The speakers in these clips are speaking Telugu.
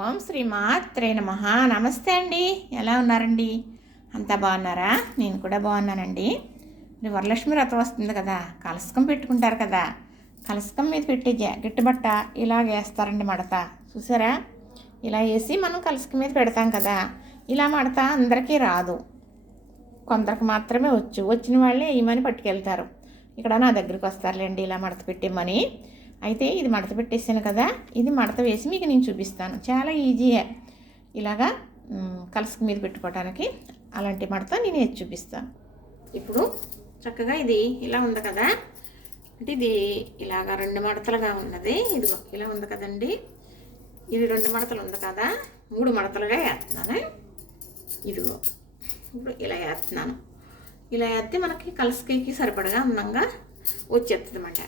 ఓం శ్రీ మాత్రే నమ. నమస్తే అండి. ఎలా ఉన్నారండి? అంతా బాగున్నారా? నేను కూడా బాగున్నానండి. వరలక్ష్మి రథం వస్తుంది కదా. కలసకం పెట్టుకుంటారు కదా. కలసకం మీద పెట్టే జాకెట్ బట్ట ఇలా వేస్తారండి మడత. చూసారా? ఇలా వేసి మనం కలసకం మీద పెడతాం కదా. ఇలా మడత అందరికీ రాదు. కొందరికి మాత్రమే వచ్చు. వచ్చిన వాళ్ళే వేయమని పట్టుకెళ్తారు. ఇక్కడ నా దగ్గరికి వస్తారులేండి ఇలా మడత పెట్టేమని అయితే ఇది మడత పెట్టేసాను కదా ఇది మడత వేసి మీకు నేను చూపిస్తాను. చాలా ఈజీయే ఇలాగా కలుసుకు మీద పెట్టుకోవడానికి అలాంటి మడత నేను వేసి చూపిస్తాను. ఇప్పుడు చక్కగా ఇది ఇలా ఉంది కదా అంటే ఇది ఇలాగా రెండు మడతలుగా ఉన్నది. ఇదిగో ఇలా ఉంది కదండి. ఇది రెండు మడతలు ఉంది కదా మూడు మడతలుగా వేస్తున్నాను. ఇదిగో ఇప్పుడు ఇలా వేస్తున్నాను. ఇలా వేస్తే మనకి కలసకాయకి సరిపడగా అందంగా వచ్చేస్తుంది అన్నమాట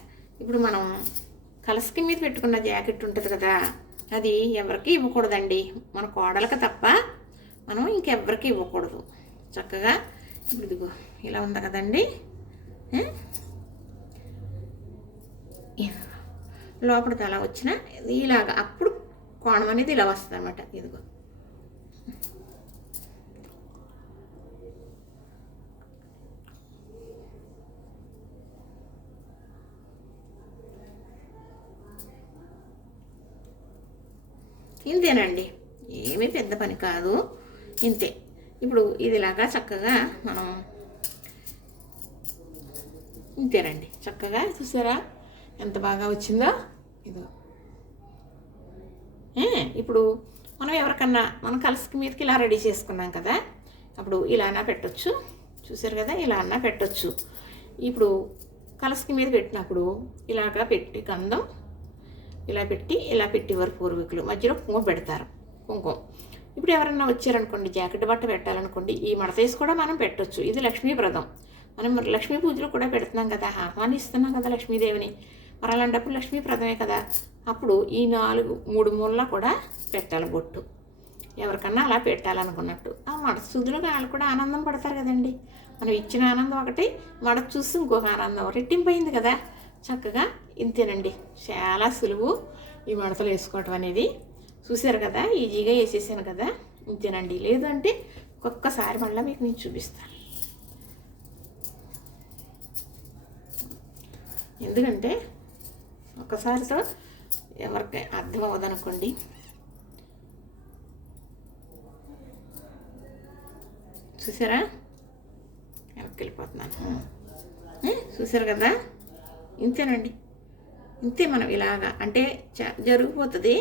ఇప్పుడు మనం కలసకి మీద పెట్టుకున్న జాకెట్ ఉంటుంది కదా అది ఎవరికి ఇవ్వకూడదండి. మన కోడలకి తప్ప మనం ఇంకెవ్వరికి ఇవ్వకూడదు. చక్కగా ఇప్పుడు ఇదిగో ఇలా ఉంది కదండి. ఏ? లోపలికి అలా వచ్చిన ఇలాగా అప్పుడు కోణం అనేది ఇలా వస్తుంది అనమాట ఇదిగో. ఇంతేనండి. ఏమీ పెద్ద పని కాదు. ఇంతే. ఇప్పుడు ఇదిలాగా చక్కగా మనం ఇంతేనండి. చక్కగా చూసారా? ఎంత బాగా వచ్చిందో? ఇదో ఇప్పుడు మనం ఎవరికన్నా మనం కలిసి మీదకి ఇలా రెడీ చేసుకున్నాం కదా? అప్పుడు ఇలా అన్నా పెట్టొచ్చు. చూసారు కదా? ఇలా అన్నా పెట్టొచ్చు. ఇప్పుడు కలసకి మీద పెట్టినప్పుడు ఇలాగా పెట్టి కందం ఇలా పెట్టి ఇలా పెట్టేవారు పూర్వీకులు? మధ్యలో కుంకుమ పెడతారు. కుంకుమ. ఇప్పుడు ఎవరన్నా వచ్చారనుకోండి జాకెట్ బట్ట పెట్టాలనుకోండి ఈ మడత కూడా మనం పెట్టొచ్చు. ఇది లక్ష్మీప్రదం మనం లక్ష్మీ పూజలు కూడా పెడుతున్నాం కదా ఆహ్వానిస్తున్నాం కదా లక్ష్మీదేవిని. మరి అలాంటప్పుడు లక్ష్మీప్రదమే కదా. అప్పుడు ఈ నాలుగు మూడు మూలలా కూడా పెట్టాలి బొట్టు. ఎవరికన్నా అలా పెట్టాలనుకున్నట్టు. ఆ మడ చూదులో వాళ్ళు కూడా ఆనందం పడతారు కదండి. మనం ఇచ్చిన ఆనందం ఒకటి మడత చూసి ఇంకొక ఆనందం రెట్టింపైంది కదా. చక్కగా ఇంతేనండి. చాలా సులువు ఈ మడతలు వేసుకోవటం అనేది. చూశారు కదా ఈజీగా వేసేసాను కదా. ఇంతేనండి. లేదంటే ఒక్కొక్కసారి మళ్ళీ మీకు నేను చూపిస్తాను. ఎందుకంటే ఒక్కసారితో ఎవరికి అర్థం అవ్వదనుకోండి. చూసారా వెనక్కి వెళ్ళిపోతున్నాను. చూసారు కదా? ఇంతేనండి. ఇంతే మనం ఇలాగా అంటే చ- జరిగిపోతుంది.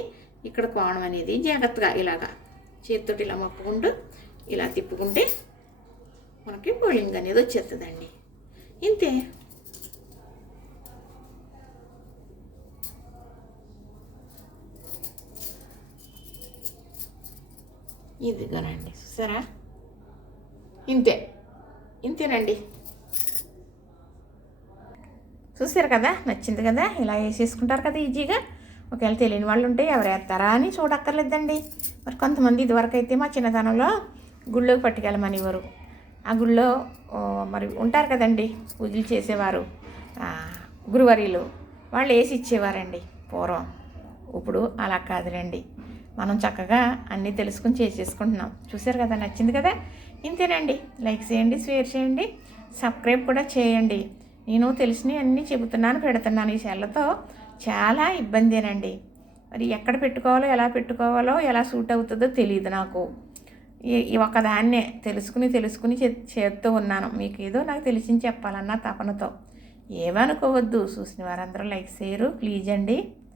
ఇక్కడ కోణం అనేది జాగ్రత్తగా ఇలాగా చేతితోటి ఇలా మొక్కుకుంటూ ఇలా తిప్పుకుంటే మనకి బౌలింగ్ అనేది వచ్చేస్తుందండి ఇంతే. ఇదిగోనండి చూసారా? ఇంతే. ఇంతేనండి. చూసారు కదా? నచ్చింది కదా? ఇలా వేసేసుకుంటారు కదా ఈజీగా. ఒకవేళ తెలియని వాళ్ళు ఉంటే ఎవరు వేస్తారా అని చూడక్కర్లేదండి. మరి కొంతమంది ఇదివరకు అయితే మా చిన్నతనంలో గుళ్ళోకి పట్టుకెళ్ళమనివ్వరు ఆ గుళ్ళో మరి ఉంటారు కదండి పూజలు చేసేవారు. ఆ, గురువర్యులు. వాళ్ళు వేసి ఇచ్చేవారండి పూర్వం. ఇప్పుడు అలా కాదులేండి. మనం చక్కగా అన్నీ తెలుసుకుని చేసేసుకుంటున్నాం. చూసారు కదా? నచ్చింది కదా? ఇంతేనండి. లైక్ చేయండి షేర్ చేయండి. సబ్స్క్రైబ్ కూడా చేయండి. నేను తెలిసినవి అన్నీ చెబుతున్నాను పెడుతున్నాను ఈ సెల్లతో. చాలా ఇబ్బందేనండి. మరి ఎక్కడ పెట్టుకోవాలో ఎలా పెట్టుకోవాలో ఎలా సూట్ అవుతుందో తెలియదు నాకు. ఈ- తెలుసుకుని తెలుసుకుని చే- చేస్తూ ఉన్నాను. మీకు ఏదో నాకు తెలిసింది చెప్పాలన్న తపనతో. ఏమనుకోవద్దు. చూసిన వారందరూ లైక్ చేయరు ప్లీజ్ అండి.